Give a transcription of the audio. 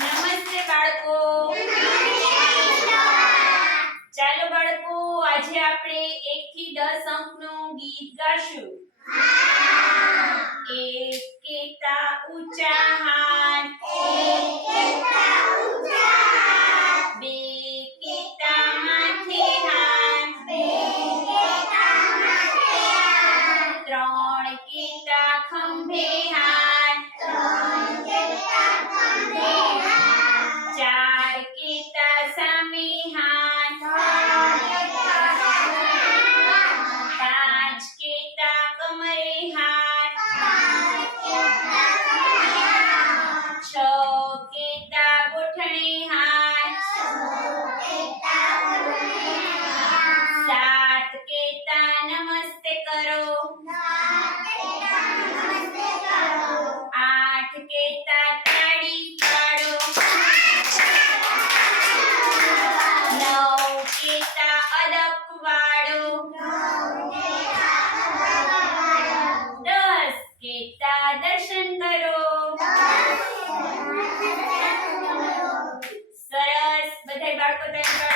નમસ્તે બાળકો. ચાલો બાળકો આજે આપણે 1 થી 10 અંકનું ગીત ગાશું. એક કેતા ઊંચા હાથ નવ કેતા વાળો. દસ કેતા દર્શન કરો. સરસ. બધાય બાળકો તને